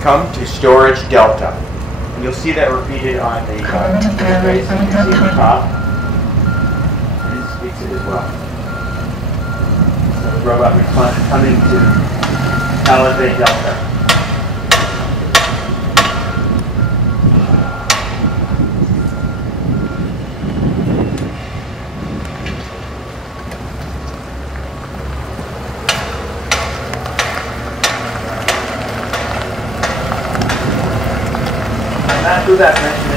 come to storage delta. And you'll see that repeated on the interface. You can see the top. And it speaks it as well. So the robot response coming to palletized delta. After that,